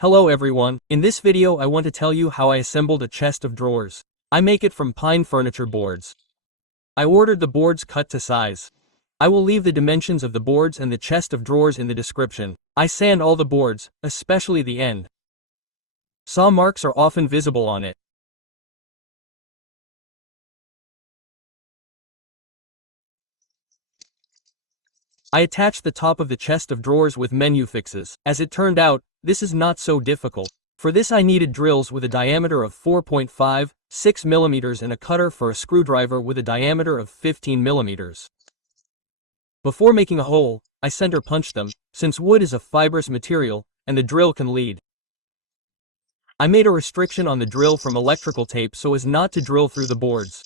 Hello everyone, in this video I want to tell you how I assembled a chest of drawers. I make it from pine furniture boards. I ordered the boards cut to size. I will leave the dimensions of the boards and the chest of drawers in the description. I sand all the boards, especially the end. Saw marks are often visible on it. I attached the top of the chest of drawers with menu fixes. As it turned out, this is not so difficult. For this I needed drills with a diameter of 4.5, 6 mm and a cutter for a screwdriver with a diameter of 15 mm. Before making a hole, I center punched them, since wood is a fibrous material, and the drill can lead. I made a restriction on the drill from electrical tape so as not to drill through the boards.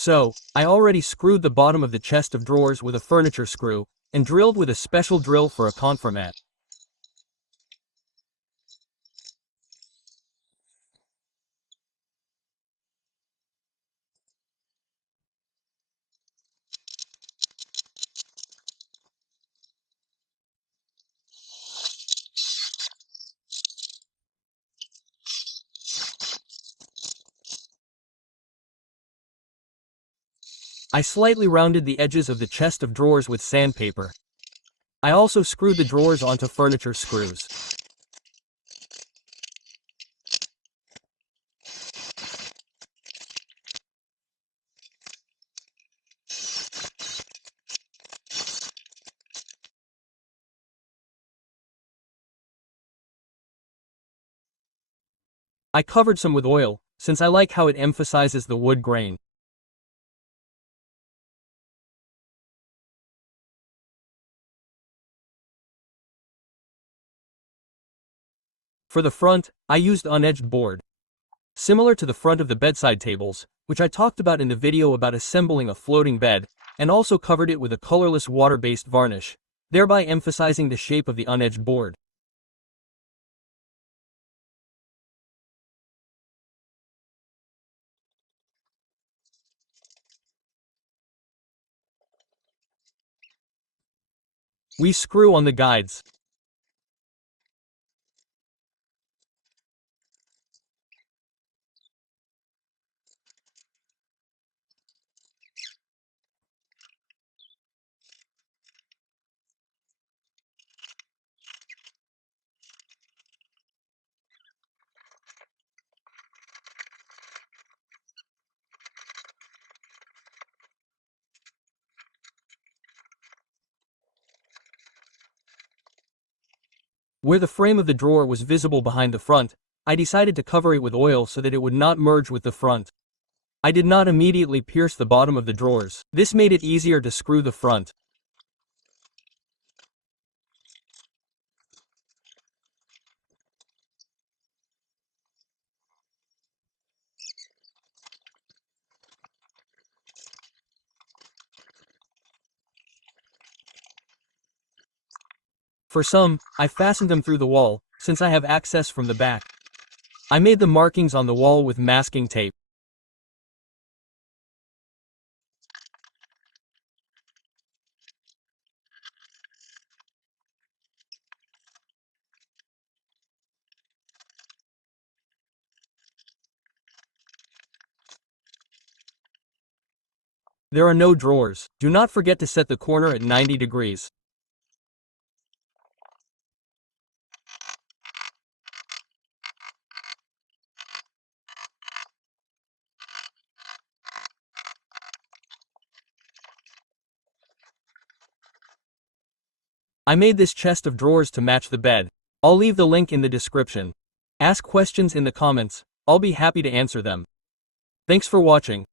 So, I already screwed the bottom of the chest of drawers with a furniture screw, and drilled with a special drill for a conformat. I slightly rounded the edges of the chest of drawers with sandpaper. I also screwed the drawers onto furniture screws. I covered some with oil, since I like how it emphasizes the wood grain. For the front, I used unedged board. Similar to the front of the bedside tables, which I talked about in the video about assembling a floating bed, and also covered it with a colorless water-based varnish, thereby emphasizing the shape of the unedged board. We screw on the guides. Where the frame of the drawer was visible behind the front, I decided to cover it with oil so that it would not merge with the front. I did not immediately pierce the bottom of the drawers. This made it easier to screw the front. For some, I fastened them through the wall, since I have access from the back. I made the markings on the wall with masking tape. There are no drawers. Do not forget to set the corner at 90 degrees. I made this chest of drawers to match the bed. I'll leave the link in the description. Ask questions in the comments, I'll be happy to answer them. Thanks for watching.